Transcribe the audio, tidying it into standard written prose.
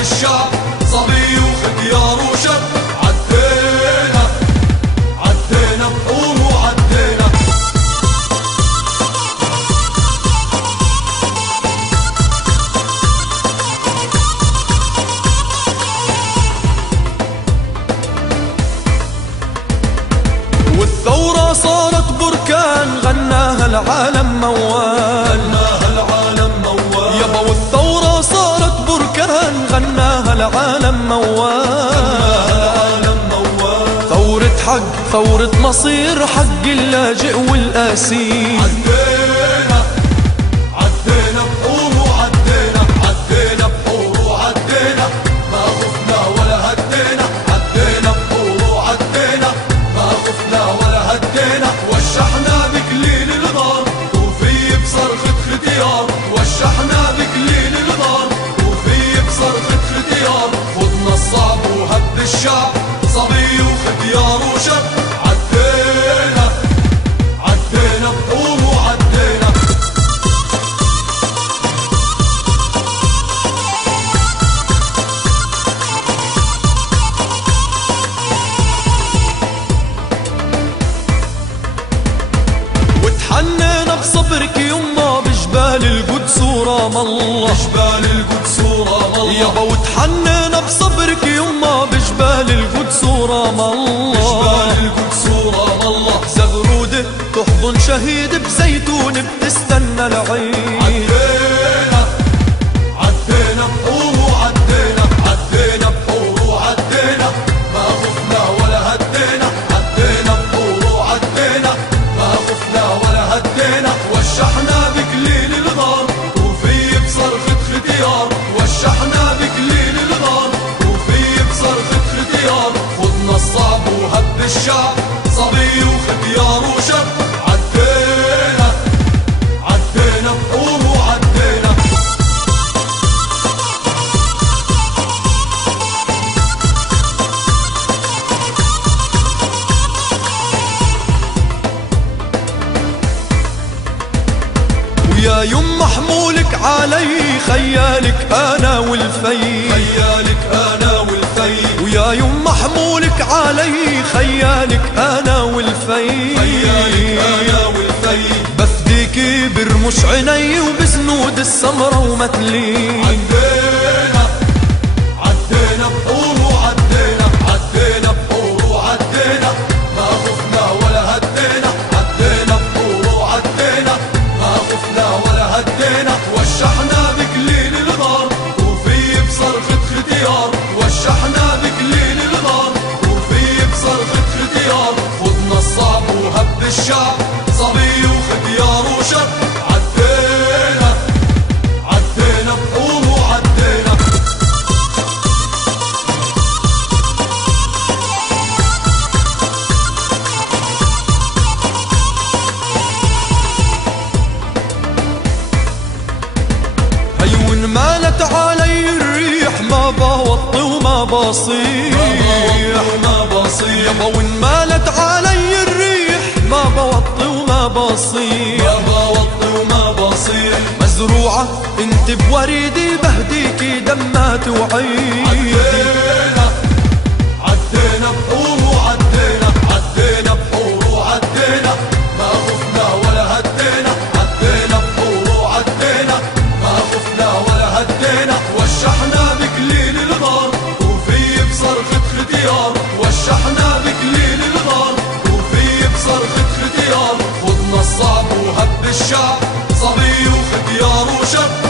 الشعب، صبي وختيار وشب. عدينا عدينا بحور وعدينا. والثورة صارت بركان غناها العالم موال، يابا والثورة صارت بركان غناها العالم موال. ثورة حق، ثورة مصير، حق اللاجئ والأسير. عدينا عدينا بحور وعدينا، عدينا بحور وعدينا، ما خفنا ولا هدينا. عدينا بحور وعدينا، ما خفنا ولا هدينا. وشحنا بكليل الغار وفي بصرخة ختيار. وشحنا بكليل الغار وفي بصرخة ختيار. خضنا الصعب وهب الشعب، صبي وختيار وشب. عدينا عدينا بحور وعدينا. وتحنينا بصبرك يما بجبال القدس ورام الله، بجبال القدس ورام الله. يابا وتحنينا بصبرك يما بجبال القدس ورام الله، بجبال القدس ورام الله. زغرودة تحضن شهيد بزيتون بتستنى العيد. عدينا عدينا بحور وعدينا، عدينا بحور وعدينا، ما خفنا ولا هدينا. عدينا بحور وعدينا، ما خفنا ولا هدينا. وشحنا بكليل الغار وفي بصرخة ختيار. وشحنا بكليل الغار وفي بصرخة ختيار. خضنا الصعب وهب الشعب، صبي وختيار وشب. عدينا عدينا بحور وعدينا. ويا يما حمولك علي خيالك انا والفي، خيالك انا والفي. ويا يما حمولك علي خيالك انا والفي، خيالك انا والفي. بفديكي برمش عيني وبزنود السمرة ومثلي. عدينا عدينا بحور وعدينا، عدينا بحور وعدينا، ما خفنا ولا هدينا. عدينا بحور وعدينا، ما خفنا ولا هدينا. وشحنا بكليل الغار وفي بصرخة ختيار. وشحنا بكليل الغار وفي بصرخة ختيار. خضنا الصعب وهب الشعب، صبي وختيار وشب. عدينا عدينا بحور وعدينا. هيون مالت علي الريح ما بوطي وما بصيح، ما بصيح. يابا وين مالت علي الريح ما بوطي وما بصيح. ما بوطي وما بصيح. مزروعة انت بوريدي بهديكي دمات وعيدي. عدينا عدينا بحور وعدينا، عدينا بحور وعدينا، ما خفنا ولا هدينا. عدينا بحور وعدينا، ما خفنا ولا هدينا. وشحنا بكليل الغار وفي بصرخة ختيار. وشحنا بكليل الغار وفي بصرخة ختيار. خضنا الصعب وهب الشعب، صبي وختيار وشب.